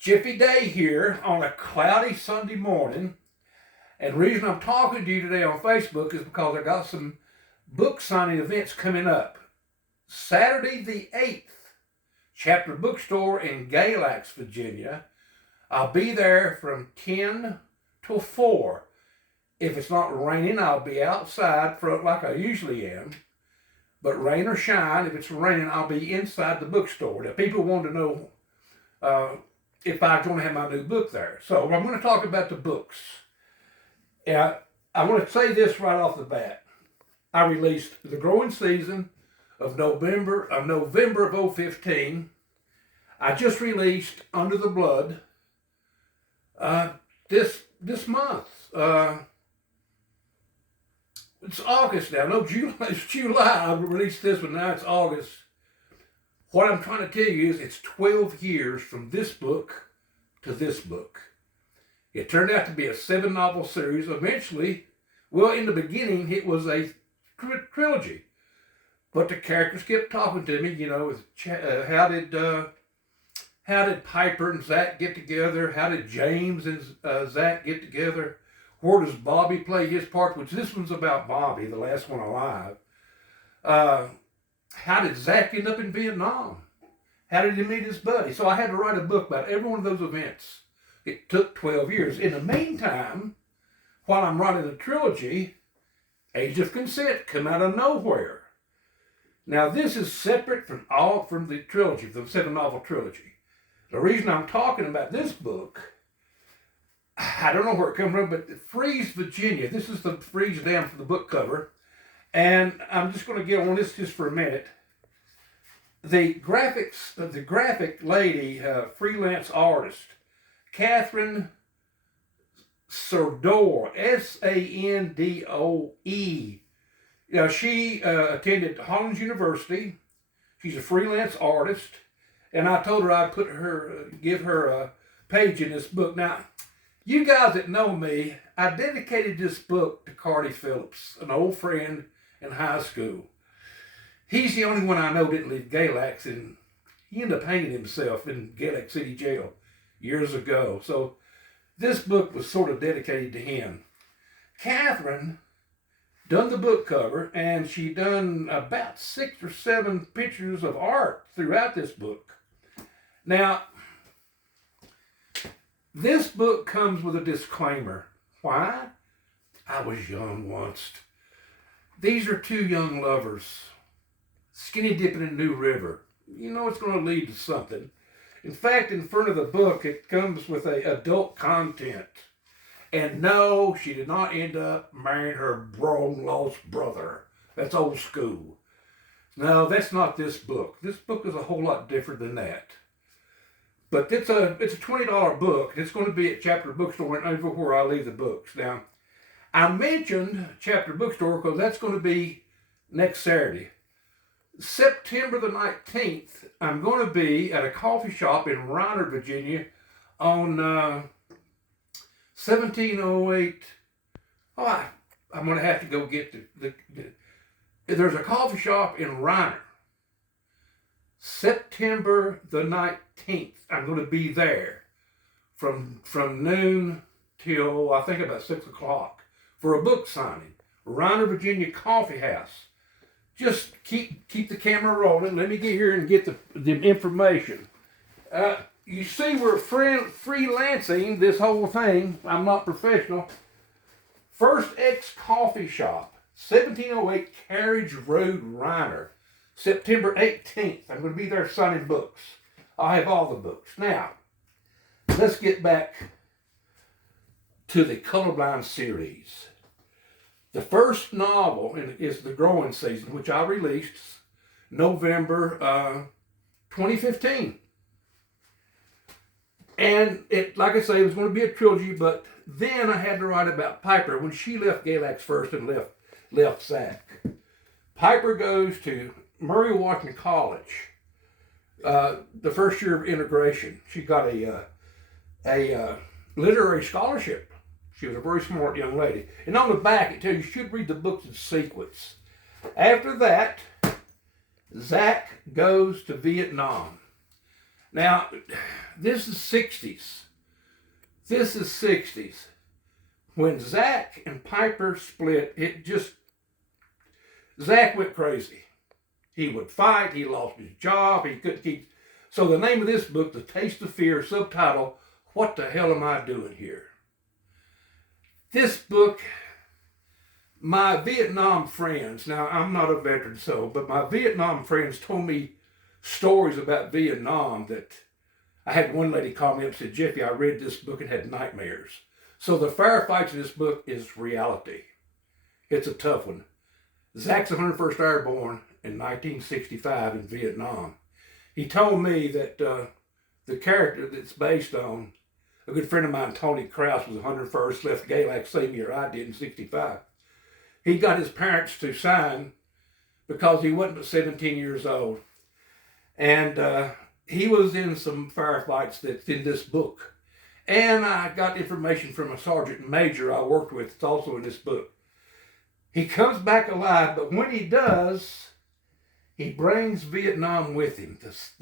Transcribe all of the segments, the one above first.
Jiffy day here on a cloudy Sunday morning. And the reason I'm talking to you today on Facebook is because I got some book signing events coming up. Saturday the 8th, Chapter Bookstore in Galax, Virginia. I'll be there from 10 till 4. If it's not raining, I'll be outside front like I usually am. But rain or shine, if it's raining, I'll be inside the bookstore. Now, people want to know if I'm going to have my new book there. So I'm going to talk about the books. I want to say this right off the bat. I released The Growing Season of November of 2015. I just released Under the Blood this month. It's August now. No, July. It's July. I released this one. Now it's August. What I'm trying to tell you is it's 12 years from this book to this book. It turned out to be a 7-novel series. Eventually, well, in the beginning, it was a trilogy. But the characters kept talking to me, how did Piper and Zach get together? How did James and Zach get together? Where does Bobby play his part? Which this one's about Bobby, the last one alive. How did Zach end up in Vietnam? How did he meet his buddy? So I had to write a book about every one of those events. It took 12 years. In the meantime, while I'm writing the trilogy, Age of Consent come out of nowhere. Now this is separate from the trilogy, the 7-novel trilogy. The reason I'm talking about this book, I don't know where it comes from, but Freeze, Virginia. This is the freeze down for the book cover. And I'm just going to get on this just for a minute. The graphic lady, freelance artist, Catherine Sardoe, Sandoe. She attended Hollins University. She's a freelance artist. And I told her I'd give her a page in this book. Now, you guys that know me, I dedicated this book to Cardi Phillips, an old friend in high school. He's the only one I know didn't leave Galax, and he ended up hanging himself in Galax City Jail years ago. So this book was sort of dedicated to him. Catherine done the book cover, and she done about 6 or 7 pictures of art throughout this book. Now, this book comes with a disclaimer. Why? I was young once. These are 2 young lovers, skinny dipping in New River. You know it's going to lead to something. In fact, in front of the book, it comes with adult content. And no, she did not end up marrying her long-lost brother. That's old school. No, that's not this book. This book is a whole lot different than that. But it's a $20 book. It's going to be at Chapter Bookstore and over where I leave the books. Now, I mentioned Chapter Bookstore because that's going to be next Saturday. September the 19th, I'm going to be at a coffee shop in Reiner, Virginia on 1708. I'm going to have to go get there's a coffee shop in Reiner. September the 19th, I'm going to be there from noon till I think about 6 o'clock for a book signing. Reiner, Virginia Coffee House. Just keep the camera rolling. Let me get here and get the information. You see, we're freelancing this whole thing. I'm not professional. First X Coffee Shop, 1708 Carriage Road, Reiner, September 18th. I'm going to be there signing books. I'll have all the books. Now, let's get back to the Colorblind series. The first novel is The Growing Season, which I released November 2015. And it, like I say, it was going to be a trilogy, but then I had to write about Piper when she left Galax first and left Zach. Piper goes to Murray Washington College, the first year of integration. She got a literary scholarship. She was a very smart young lady. And on the back, it tells you should read the books in sequence. After that, Zach goes to Vietnam. Now, this is 60s. This is 60s. When Zach and Piper split, Zach went crazy. He would fight, he lost his job, he couldn't keep. So the name of this book, The Taste of Fear, subtitle, What the Hell Am I Doing Here? This book, my Vietnam friends, now I'm not a veteran, but my Vietnam friends told me stories about Vietnam that I had one lady call me up and said, Jiffy, I read this book and had nightmares. So the firefights in this book is reality. It's a tough one. Zach's 101st Airborne in 1965 in Vietnam. He told me that the character that's based on, a good friend of mine, Tony Krause, was 101st, left Galax same year I did in 65. He got his parents to sign because he wasn't but 17 years old. And he was in some firefights that's in this book. And I got information from a sergeant major I worked with. It's also in this book. He comes back alive, but when he does, he brings Vietnam with him. This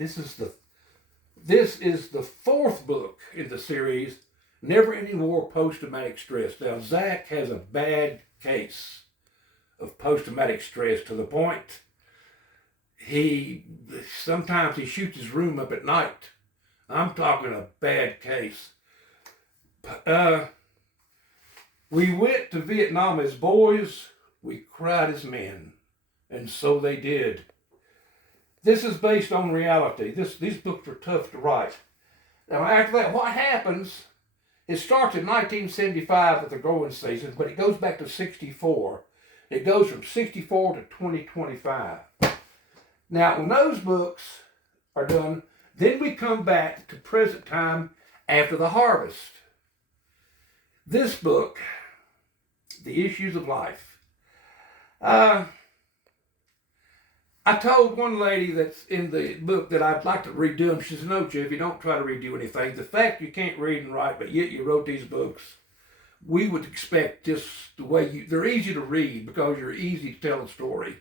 is the fourth book in the series, Never Ending War Post-Traumatic Stress. Now, Zach has a bad case of post-traumatic stress to the point sometimes he shoots his room up at night. I'm talking a bad case. We went to Vietnam as boys, we cried as men, and so they did. This is based on reality. These books are tough to write. Now after that, what happens, it starts in 1975 with the growing season, but it goes back to 64. It goes from 64 to 2025. Now when those books are done, then we come back to present time after the harvest. This book, The Issues of Life. I told one lady that's in the book that I'd like to redo them. She says, no, Jiffy, don't try to redo anything. The fact you can't read and write, but yet you wrote these books, we would expect just the way they're easy to read because you're easy to tell a story.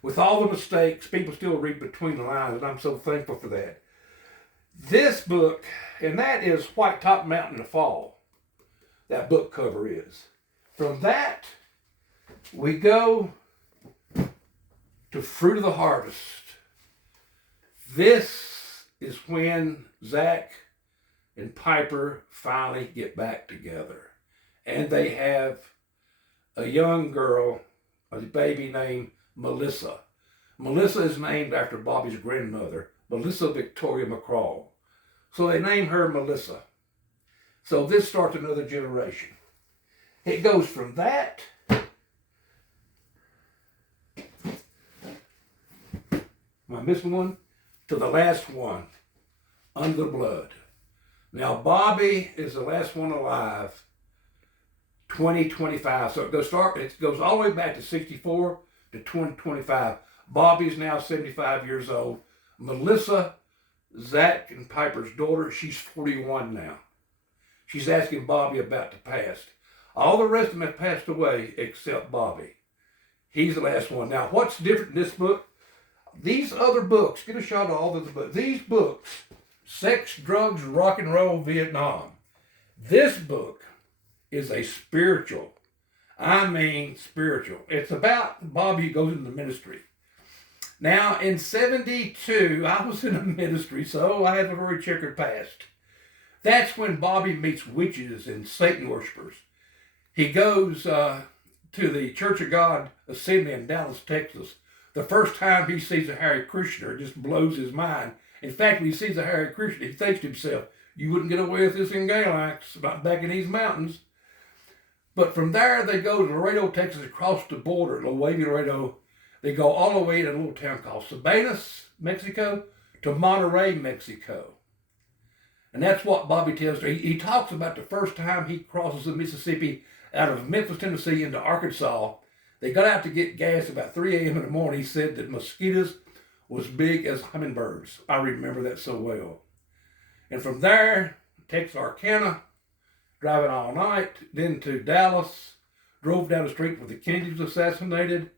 With all the mistakes, people still read between the lines, and I'm so thankful for that. This book, and that is White Top Mountain to Fall. That book cover is. From that, we go to Fruit of the Harvest. This is when Zach and Piper finally get back together. And they have a young girl, a baby named Melissa. Melissa is named after Bobby's grandmother, Melissa Victoria McCraw. So they name her Melissa. So this starts another generation. It goes from that am I missing one? To the last one, Under the Blood. Now Bobby is the last one alive, 2025. So it goes all the way back to 64 to 2025. Bobby's now 75 years old. Melissa, Zach and Piper's daughter, she's 41 now. She's asking Bobby about the past. All the rest of them have passed away except Bobby. He's the last one. Now, what's different in this book? These other books, get a shot of all of the books. These books, Sex, Drugs, Rock and Roll, Vietnam. This book is a spiritual. I mean spiritual. It's about Bobby who goes into the ministry. Now, in 72, I was in a ministry, so I have a very checkered past. That's when Bobby meets witches and Satan worshipers. He goes to the Church of God Assembly in Dallas, Texas. The first time he sees a Hare Krishna, it just blows his mind. In fact, when he sees a Hare Krishna, he thinks to himself, you wouldn't get away with this in Galax, not back in these mountains. But from there, they go to Laredo, Texas, across the border, Laredo. They go all the way to a little town called Sabanas, Mexico, to Monterrey, Mexico. And that's what Bobby tells her. He talks about the first time he crosses the Mississippi out of Memphis, Tennessee into Arkansas. They got out to get gas about 3 a.m. in the morning. He said that mosquitoes was big as hummingbirds. I remember that so well. And from there, Texarkana, driving all night, then to Dallas, drove down the street where the Kennedys was assassinated.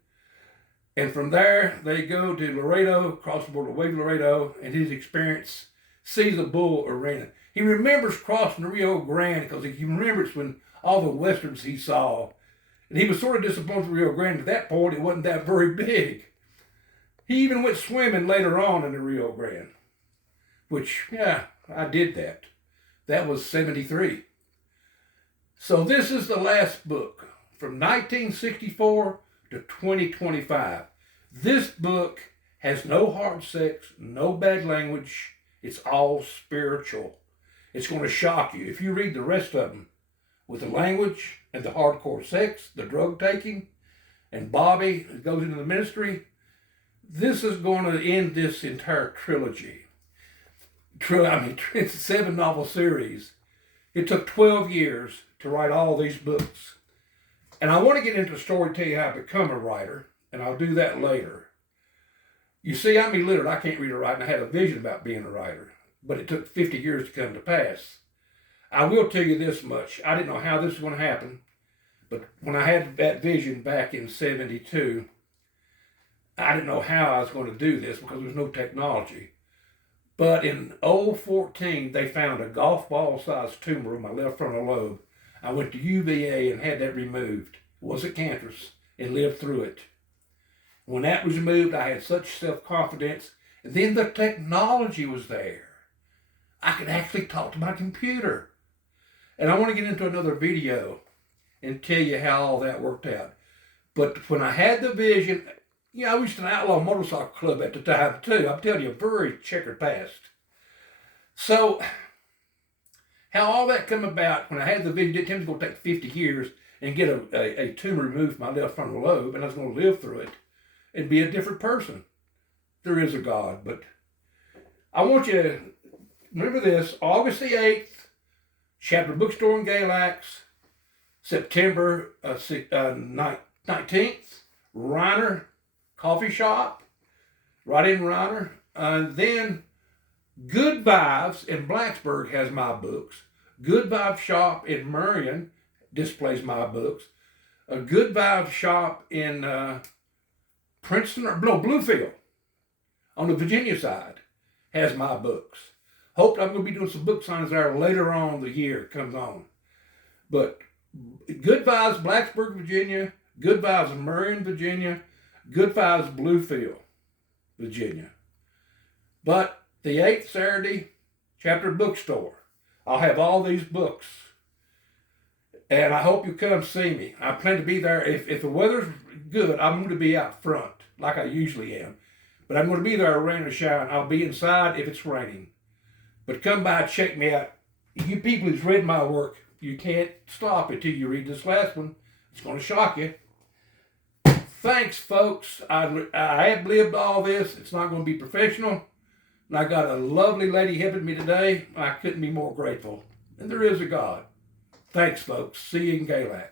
And from there, they go to Laredo, cross the border to Laredo, and his experience sees a bull arena. He remembers crossing the Rio Grande because he remembers when all the westerns he saw. And he was sort of disappointed with Rio Grande. At that point, it wasn't that very big. He even went swimming later on in the Rio Grande, which, yeah, I did that. That was 73. So this is the last book from 1964 to 2025. This book has no hard sex, no bad language. It's all spiritual. It's going to shock you. If you read the rest of them with the language and the hardcore sex, the drug taking, and Bobby goes into the ministry, this is going to end this entire trilogy. It's a 7-novel series. It took 12 years to write all these books. And I want to get into the story, tell you how to become a writer, and I'll do that later. You see, I'm illiterate. I can't read or write, and I had a vision about being a writer, but it took 50 years to come to pass. I will tell you this much. I didn't know how this was going to happen, but when I had that vision back in 72, I didn't know how I was going to do this because there was no technology. But in 2014, they found a golf ball-sized tumor in my left frontal lobe. I went to UVA and had that removed. It wasn't cancerous, and lived through it. When that was removed, I had such self-confidence. And then the technology was there. I could actually talk to my computer. And I want to get into another video and tell you how all that worked out. But when I had the vision, I was in an outlaw motorcycle club at the time too. I'm telling you, a very checkered past. So, how all that come about, when I had the vision, it was going to take 50 years and get a tumor removed from my left frontal lobe, and I was going to live through it and be a different person. There is a God, but I want you to remember this: August the 8th, Chapter Bookstore in Galax, September 19th, Reiner Coffee Shop, right in Reiner. Then Good Vibes in Blacksburg has my books. Good Vibes Shop in Marion displays my books. A Good Vibes Shop in Bluefield on the Virginia side has my books. Hope I'm going to be doing some book signings there later on the year it comes on. But Good Vibes Blacksburg, Virginia, Good Vibes Marion, Virginia, Good Vibes Bluefield, Virginia. But the 8th Saturday, Chapter Bookstore. I'll have all these books. And I hope you come see me. I plan to be there. If the weather's good, I'm going to be out front, like I usually am. But I'm going to be there rain or shine. I'll be inside if it's raining. But come by, check me out. You people who's read my work, you can't stop until you read this last one. It's going to shock you. Thanks, folks. I have lived all this. It's not going to be professional. And I got a lovely lady helping me today. I couldn't be more grateful. And there is a God. Thanks, folks. See you in Galax.